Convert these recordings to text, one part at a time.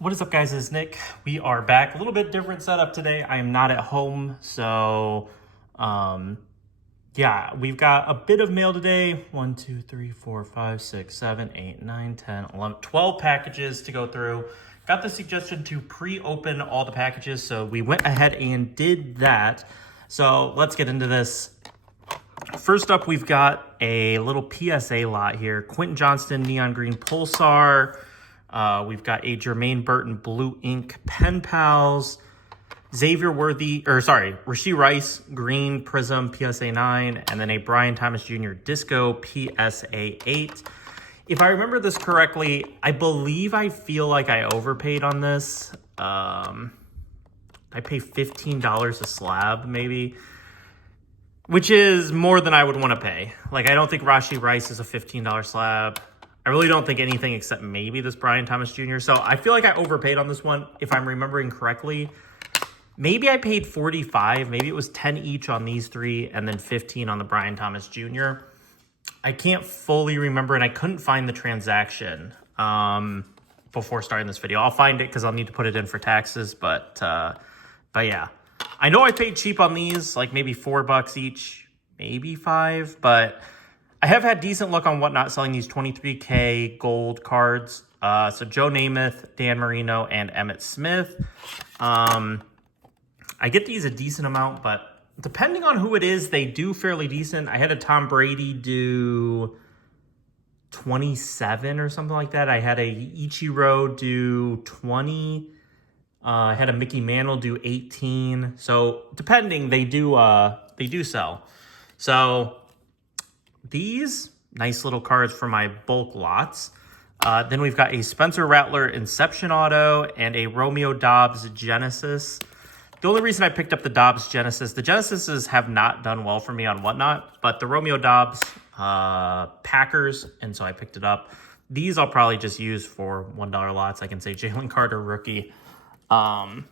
What is up, guys? It's Nick. We are back. A little bit different setup today. I am not at home, so yeah, we've got a bit of mail today. 1, 2, 3, 4, 5, 6, 7, 8, 9, 10, 11, 12 packages to go through. Got the suggestion to pre-open all the packages, so we went ahead and did that. So let's get into this. First up, we've got a little PSA lot here. Quentin Johnston, Neon Green Pulsar. We've got a Jermaine Burton Blue Ink Pen Pals. Rashee Rice Green Prism PSA 9. And then a Brian Thomas Jr. Disco PSA 8. If I remember this correctly, I feel like I overpaid on this. I pay $15 a slab, maybe. Which is more than I would want to pay. Like, I don't think Rashee Rice is a $15 slab. I really don't think anything except maybe this Brian Thomas Jr. So I feel like I overpaid on this one, if I'm remembering correctly. Maybe I paid $45. Maybe it was $10 each on these three and then $15 on the Brian Thomas Jr. I can't fully remember, and I couldn't find the transaction before starting this video. I'll find it because I'll need to put it in for taxes, but yeah. I know I paid cheap on these, like maybe $4 each, maybe $5, but I have had decent luck on Whatnot selling these 23K gold cards. So Joe Namath, Dan Marino, and Emmitt Smith. I get these a decent amount, but depending on who it is, they do fairly decent. I had a Tom Brady do 27 or something like that. I had a Ichiro do 20. I had a Mickey Mantle do 18. So depending, they do sell. So these nice little cards for my bulk lots. Then we've got a Spencer Rattler Inception Auto and a Romeo Doubs Genesis. The only reason I picked up the Doubs Genesis, the Genesises have not done well for me on Whatnot, but the Romeo Doubs Packers, and so I picked it up. These I'll probably just use for $1 lots. I can say Jalen Carter rookie. And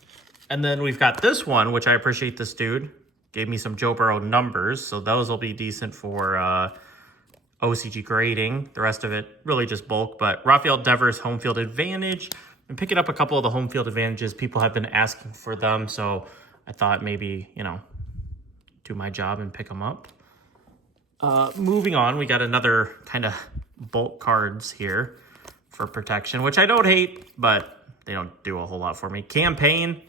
then we've got this one, which I appreciate this dude. Gave me some Joe Burrow numbers, so those will be decent for OCG grading. The rest of it really just bulk, but Rafael Devers Home Field Advantage. I'm picking up a couple of the home field advantages. People have been asking for them, so I thought maybe, do my job and pick them up. Moving on, we got another kind of bulk cards here for protection, which I don't hate, but they don't do a whole lot for me. Campaign,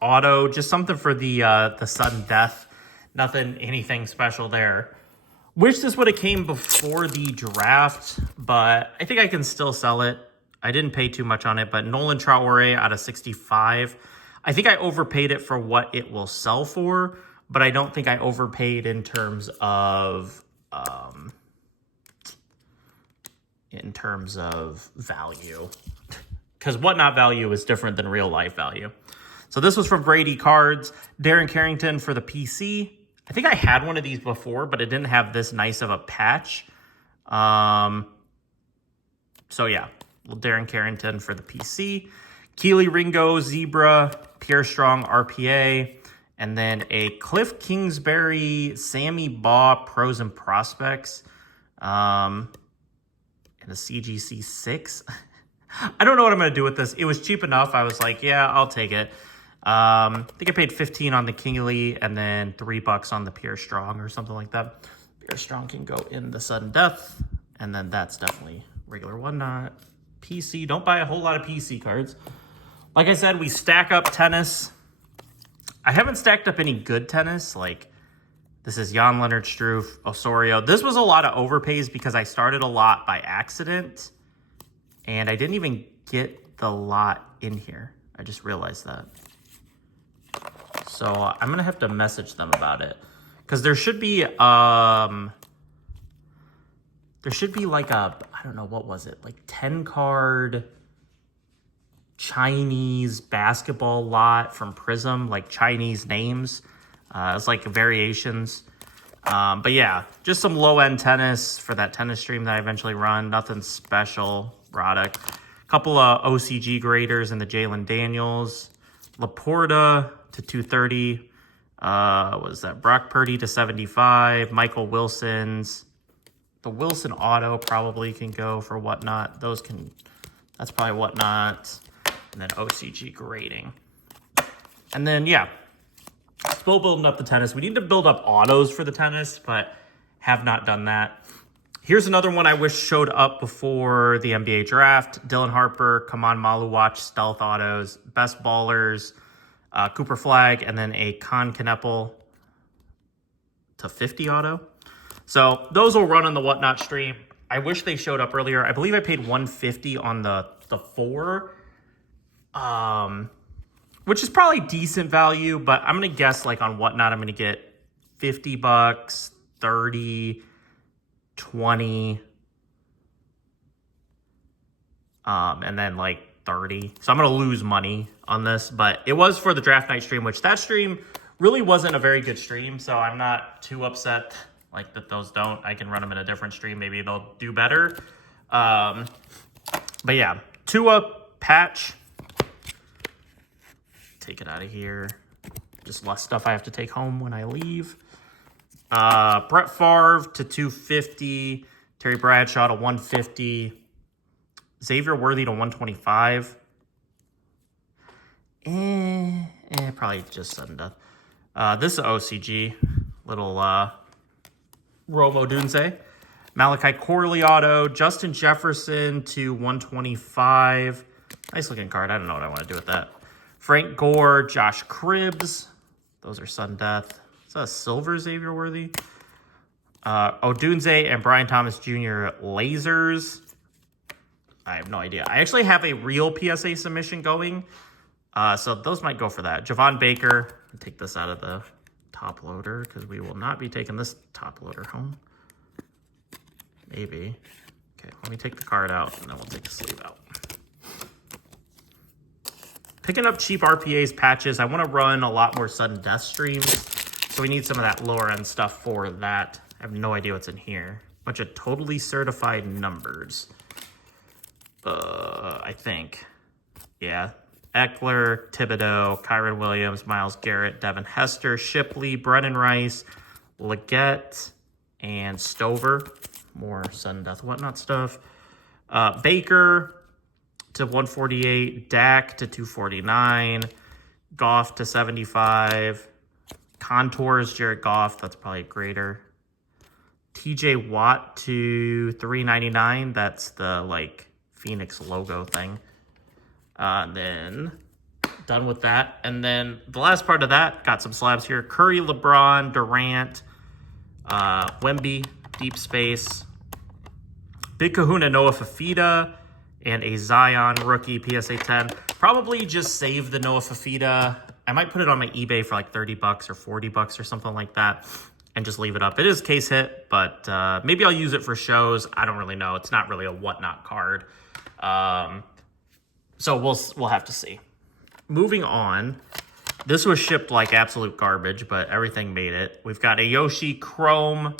auto, just something for the sudden death. Anything special there. Wish this would have came before the draft, but I think I can still sell it. I didn't pay too much on it, but Nolan Traore out of 65. I think I overpaid it for what it will sell for, but I don't think I overpaid in terms of value. Because Whatnot value is different than real life value. So this was from Brady Cards. Darren Carrington for the PC. I think I had one of these before, but it didn't have this nice of a patch. So yeah, well, Darren Carrington for the PC. Keely Ringo, Zebra, Pierre Strong, RPA. And then a Cliff Kingsbury, Sammy Baugh, Pros and Prospects. And a CGC 6. I don't know what I'm going to do with this. It was cheap enough. I was like, yeah, I'll take it. I think I paid $15 on the Kingley and then $3 on the Pierre Strong or something like that. Pierre Strong can go in the sudden death. And then that's definitely regular Whatnot. PC. Don't buy a whole lot of PC cards. Like I said, we stack up tennis. I haven't stacked up any good tennis. Like, this is Jan Leonard Struff, Osorio. This was a lot of overpays because I started a lot by accident. And I didn't even get the lot in here. I just realized that. So I'm going to have to message them about it. Because there should be like a, I don't know, what was it? Like 10 card Chinese basketball lot from Prism, like Chinese names. It's like variations. But yeah, just some low end tennis for that tennis stream that I eventually run. Nothing special. Product. Couple of OCG graders in the Jalen Daniels. Laporta to 230. Was that Brock Purdy to 75? Michael Wilson's. The Wilson auto probably can go for Whatnot. That's That's probably Whatnot. And then OCG grading. And then, yeah, still building up the tennis. We need to build up autos for the tennis, but have not done that. Here's another one I wish showed up before the NBA draft. Dylan Harper, Kaman Maluwatch, Stealth Autos, Best Ballers, Cooper Flag, and then a Con Kneppel to 50 auto. So those will run on the Whatnot stream. I wish they showed up earlier. I believe I paid $150 on the 4, which is probably decent value, but I'm going to guess like on Whatnot, I'm going to get $50, 30, 20, and then like 30. So I'm going to lose money on this, but it was for the draft night stream, which that stream really wasn't a very good stream. So I'm not too upset like that those don't. I can run them in a different stream. Maybe they'll do better. But yeah, Tua patch. Take it out of here. Just less stuff I have to take home when I leave. Brett Favre to 250. Terry Bradshaw to 150. Xavier Worthy to 125. Probably just sudden death. This is OCG. Little Romo Dunze. Malachi Corley auto. Justin Jefferson to 125. Nice looking card. I don't know what I want to do with that. Frank Gore, Josh Cribbs. Those are sudden death. Is that a silver Xavier Worthy? Odunze and Brian Thomas Jr. lasers. I have no idea. I actually have a real PSA submission going. So those might go for that. Javon Baker. Take this out of the top loader because we will not be taking this top loader home. Maybe. Okay, let me take the card out and then we'll take the sleeve out. Picking up cheap RPAs patches. I want to run a lot more sudden death streams. So we need some of that lower end stuff for that. I have no idea what's in here. Bunch of totally certified numbers. I think. Yeah. Eckler, Thibodeau, Kyron Williams, Myles Garrett, Devin Hester, Shipley, Brennan Rice, Leggett, and Stover. More sudden death whatnot stuff. Baker to 148, Dak to 249, Goff to 75, Contours, Jared Goff, that's probably greater. TJ Watt to 399, that's the like Phoenix logo thing. Then done with that. And then the last part of that, got some slabs here. Curry, LeBron, Durant, Wemby, Deep Space, Big Kahuna, Noah Fafita, and a Zion rookie PSA 10. Probably just save the Noah Fafita. I might put it on my eBay for like $30 or $40 or something like that and just leave it up. It is case hit, but maybe I'll use it for shows. I don't really know. It's not really a whatnot card. So we'll have to see. Moving on. This was shipped like absolute garbage, but everything made it. We've got a Yoshi Chrome.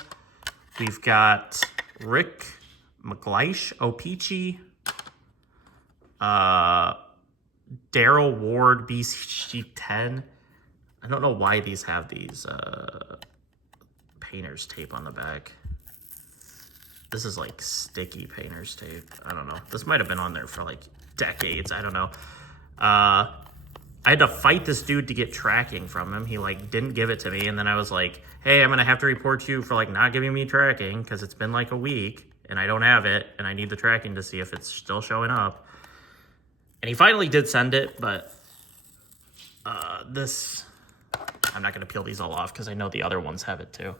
We've got Rick McGleish, Opeachy. Daryl Ward, BCG 10. I don't know why these have these painter's tape on the back. This is like sticky painter's tape. I don't know. This might have been on there for like decades. I don't know. I had to fight this dude to get tracking from him. He like didn't give it to me. And then I was like, hey, I'm going to have to report you for like not giving me tracking because it's been like a week and I don't have it. And I need the tracking to see if it's still showing up. And he finally did send it, but this, I'm not going to peel these all off because I know the other ones have it too.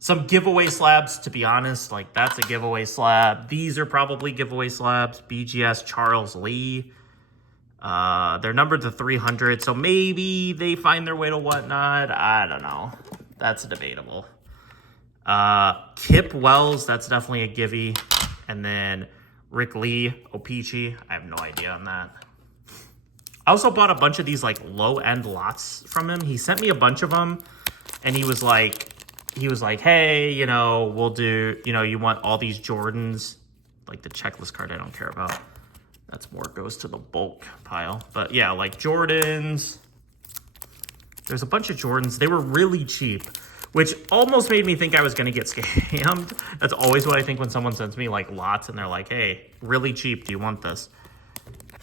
Some giveaway slabs, to be honest, like that's a giveaway slab. These are probably giveaway slabs. BGS Charles Lee. They're numbered to 300, so maybe they find their way to whatnot. I don't know. That's debatable. Kip Wells, that's definitely a givey. And then Rick Lee, Opeachy. I have no idea on that. I also bought a bunch of these like low-end lots from him. He sent me a bunch of them, and he was like, hey, you know, we'll do, you know, you want all these Jordans, like the checklist card I don't care about. That's more goes to the bulk pile. But yeah, like Jordans. There's a bunch of Jordans. They were really cheap, which almost made me think I was going to get scammed. That's always what I think when someone sends me like lots and they're like, hey, really cheap. Do you want this?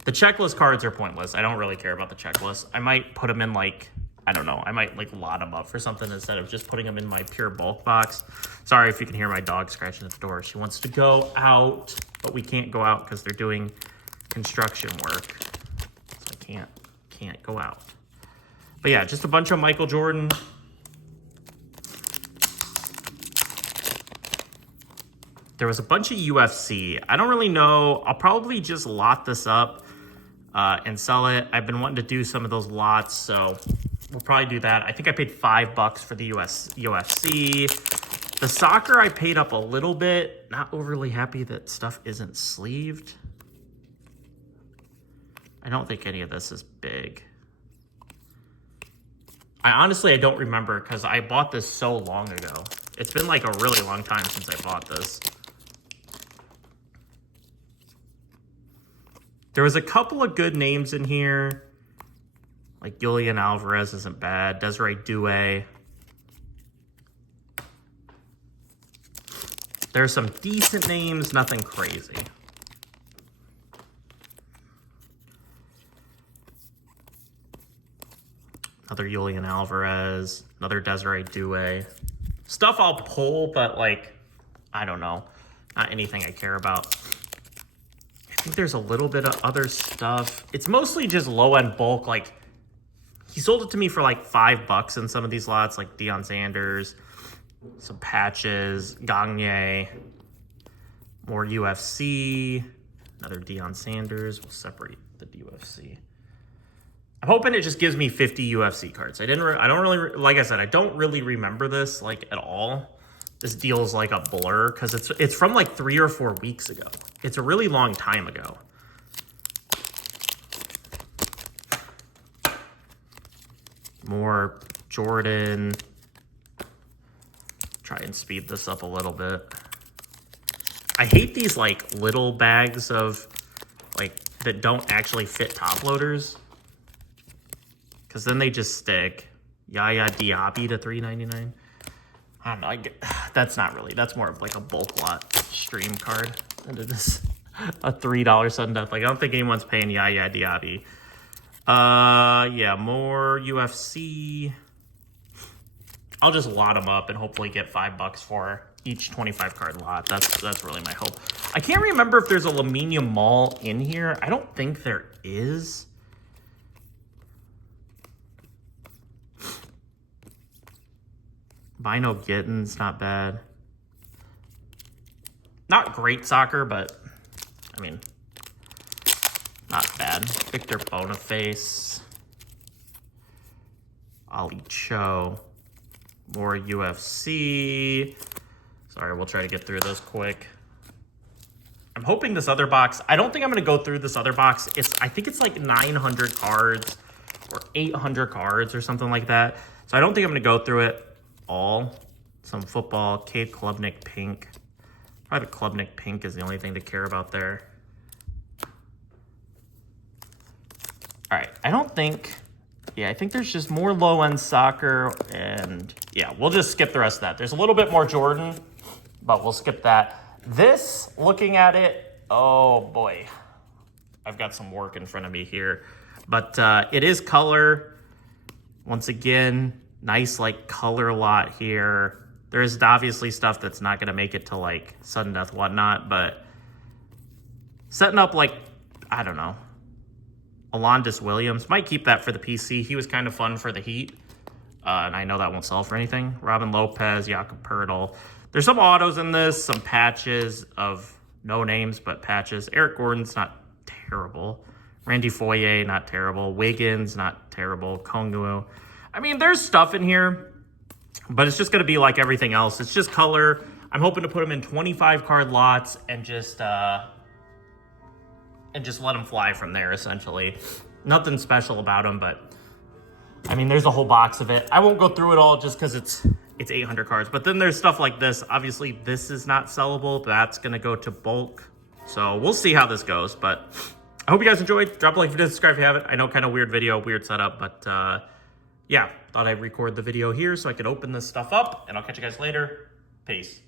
The checklist cards are pointless. I don't really care about the checklist. I might put them in like, I don't know. I might like lot them up for something instead of just putting them in my pure bulk box. Sorry if you can hear my dog scratching at the door. She wants to go out, but we can't go out because they're doing construction work. So I can't go out. But yeah, just a bunch of Michael Jordan. There was a bunch of UFC. I don't really know. I'll probably just lot this up and sell it. I've been wanting to do some of those lots, so we'll probably do that. I think I paid $5 for the UFC. The soccer, I paid up a little bit. Not overly happy that stuff isn't sleeved. I don't think any of this is big. I don't remember because I bought this so long ago. It's been like a really long time since I bought this. There was a couple of good names in here. Like Julian Alvarez isn't bad. Desiree Douay. There's some decent names, nothing crazy. Another Julian Alvarez. Another Desiree Douay. Stuff I'll pull, but like, I don't know. Not anything I care about. I think there's a little bit of other stuff. It's mostly just low-end bulk. Like, he sold it to me for like $5 in some of these lots, like Deion Sanders, some patches, Gagne, more UFC, another Deion Sanders. We'll separate the UFC. I'm hoping it just gives me 50 UFC cards. I don't really, like I said, I don't really remember this like at all. This deal is like a blur because it's from like 3 or 4 weeks ago. It's a really long time ago. More Jordan. Try and speed this up a little bit. I hate these like little bags of like that don't actually fit top loaders. Because then they just stick. Yaya Diaby to $3.99. I don't know. That's not really. That's more of like a bulk lot stream card than it is a $3 sudden death. Like I don't think anyone's paying Yaya Diaby. Yeah, more UFC. I'll just lot them up and hopefully get $5 for each 25 card lot. That's really my hope. I can't remember if there's a Lamine Mall in here. I don't think there is. Bino Gittins, not bad. Not great soccer, but I mean, not bad. Victor Boniface. Ali Cho. More UFC. Sorry, we'll try to get through those quick. I'm hoping this other box, I don't think I'm going to go through this other box. I think it's like 900 cards or 800 cards or something like that. So I don't think I'm going to go through it all. Some football, Cade Klubnik pink. Probably the Klubnik pink is the only thing to care about there. All right, I don't think, yeah, I think there's just more low-end soccer, and yeah, we'll just skip the rest of that. There's a little bit more Jordan, but we'll skip that. This, looking at it, oh boy, I've got some work in front of me here, but it is color. Once again, nice like color lot here. There is obviously stuff that's not going to make it to like sudden death, whatnot, but setting up like, I don't know, Alondis Williams. Might keep that for the PC. He was kind of fun for the Heat, and I know that won't sell for anything. Robin Lopez, Jakob Poeltl. There's some autos in this, some patches of no names, but patches. Eric Gordon's not terrible. Randy Foye, not terrible. Wiggins, not terrible. Kongu. I mean, there's stuff in here, but it's just going to be like everything else. It's just color. I'm hoping to put them in 25 card lots and just let them fly from there, essentially. Nothing special about them, but I mean, there's a whole box of it. I won't go through it all just because it's 800 cards. But then there's stuff like this. Obviously, this is not sellable. That's going to go to bulk. So we'll see how this goes. But I hope you guys enjoyed. Drop a like if you did, subscribe if you haven't. I know, kind of weird video, weird setup, but yeah, thought I'd record the video here so I could open this stuff up, and I'll catch you guys later. Peace.